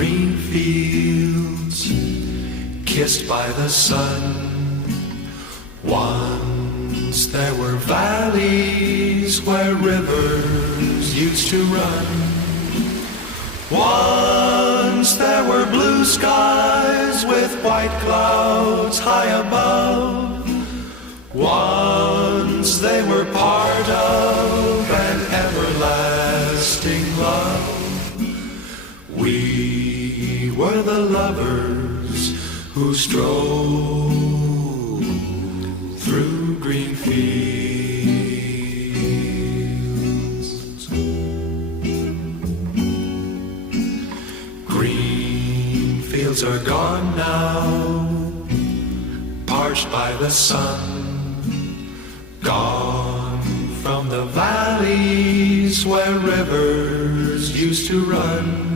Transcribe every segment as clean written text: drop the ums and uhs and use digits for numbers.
green fields kissed by the sun. Once there were valleys where rivers used to run. Once there were blue skies with white clouds high above. Once they were part of an everlasting love. We were the lovers who strolled through green fields. Green fields are gone now, parched by the sun. Gone from the valleys where rivers used to run.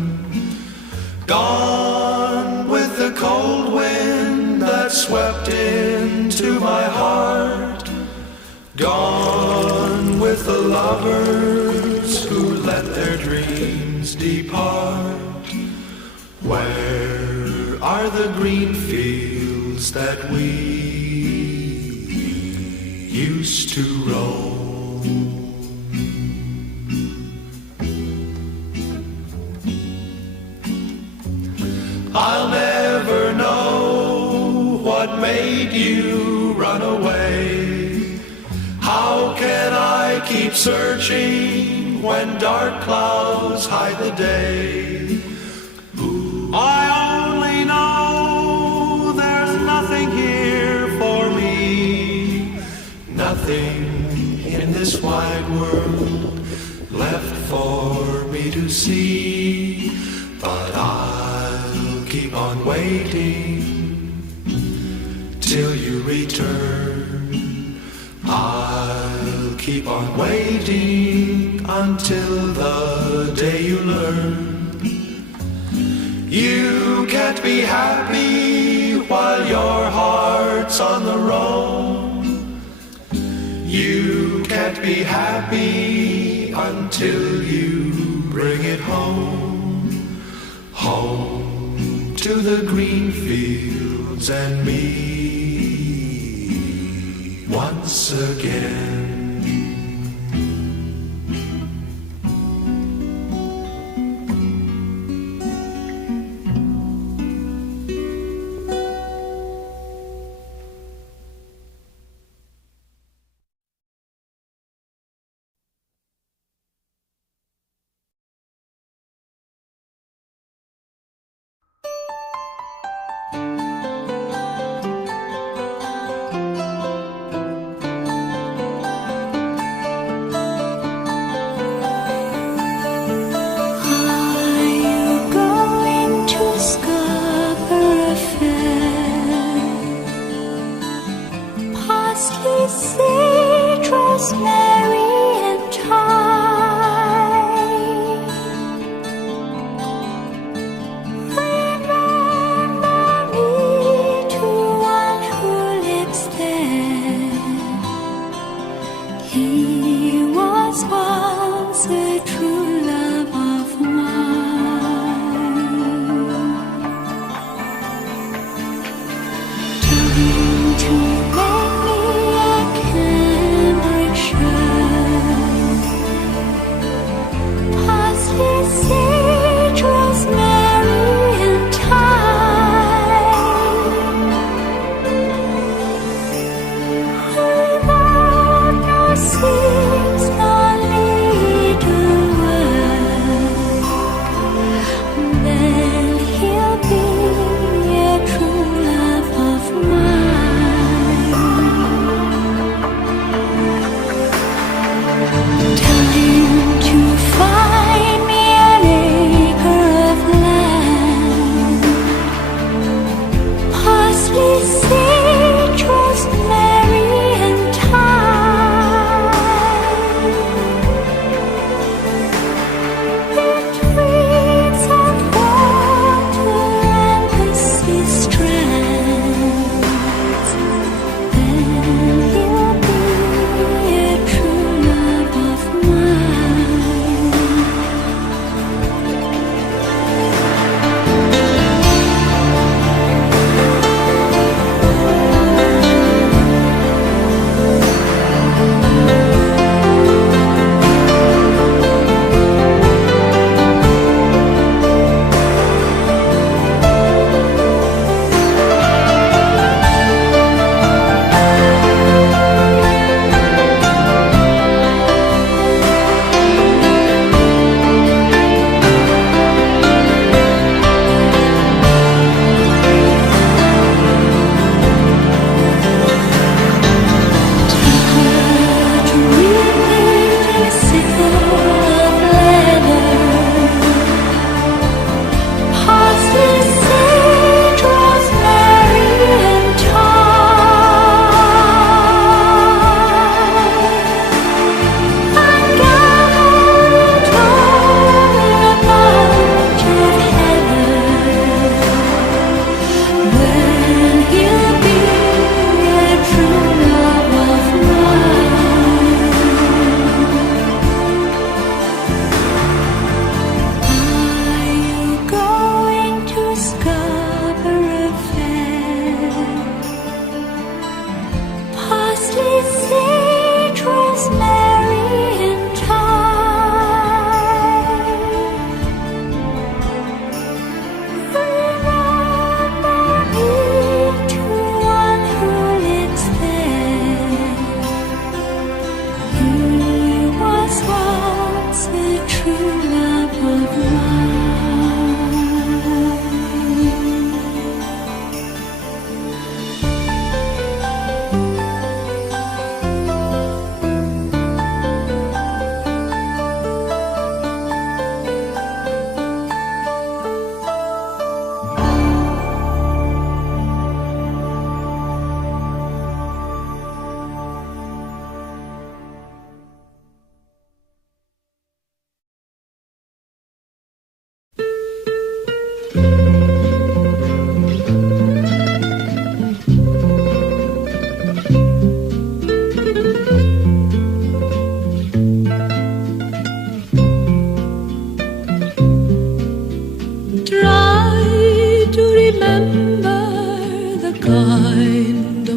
Gone with the cold wind that swept into my heart. Gone with the lovers who let their dreams depart. Where are the green fields that we used to roam? I'll never know what made you run away. How can I keep searching when dark clouds hide the day? I only know there's nothing here for me, nothing in this wide world left for me to see. But I'll keep on waiting till you return. I'll keep on waiting until the day you learn. You can't be happy while your heart's on the roam. You can't be happy until you bring it home. Home to the green fields and me once again.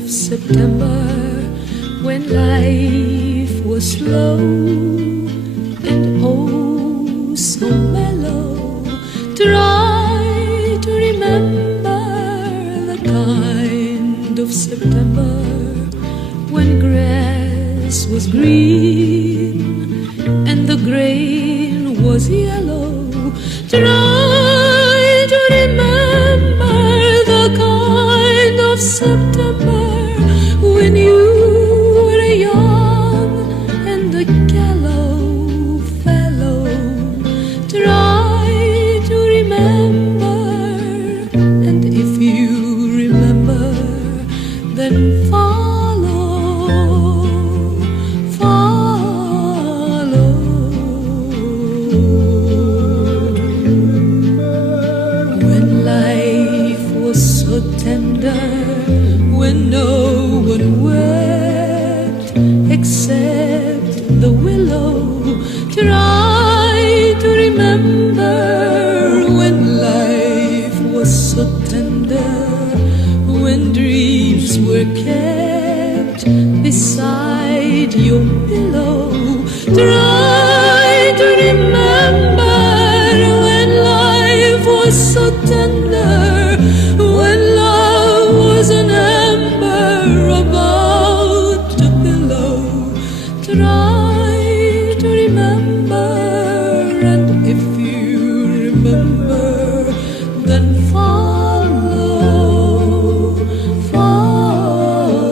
September, when life was slow and oh so mellow. Try to remember the kind of September when grass was green and the grain was yellow. Try to remember the kind of September when you were young and a callow fellow. Try to remember, and if you remember, then follow, follow. When life was so tender, when no one wept except the willow. Try to remember when life was so tender, when dreams were kept beside your pillow. Try to remember when life was so tender, when love was an about to pillow. Try to remember, and if you remember, then follow, follow.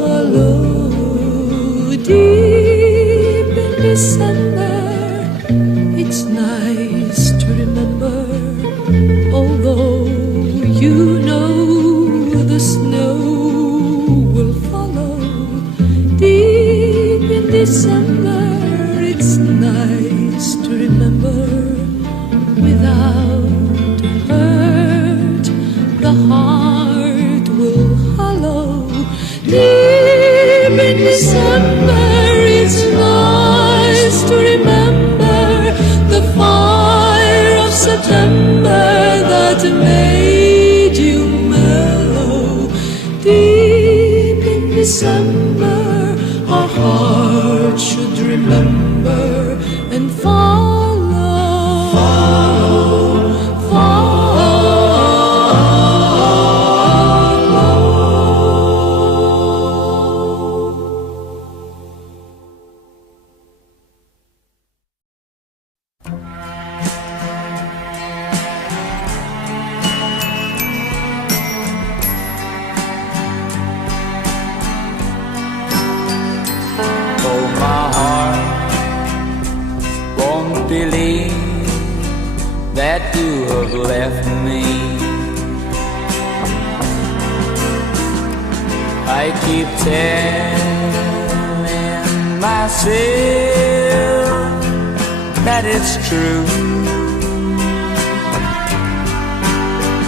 Deep in December, it's nice to remember, although you know the snow will follow. Deep in December, it's nice to remember, without hurt the heart will hollow. Deep in December, it's nice to remember the fire of September that made you mellow. Deep in December, our heart should remember and follow, follow, follow. Believe that you have left me. I keep telling myself that it's true.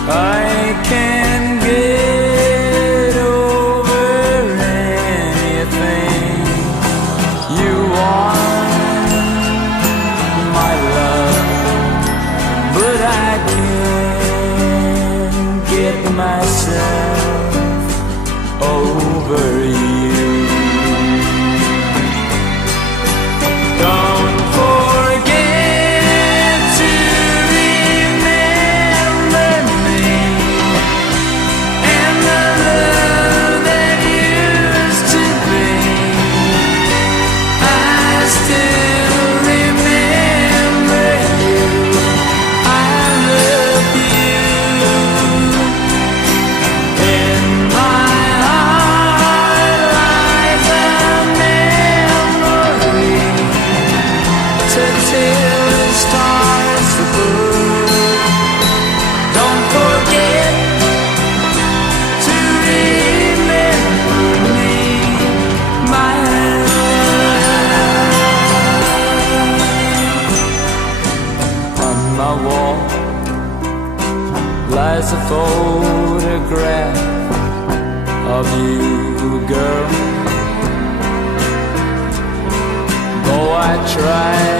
I can't get over anything you want. But I can't get myself over you. Don't forget to remember me and the love that used to be. I still remember you. was a photograph of you, girl. Though I tried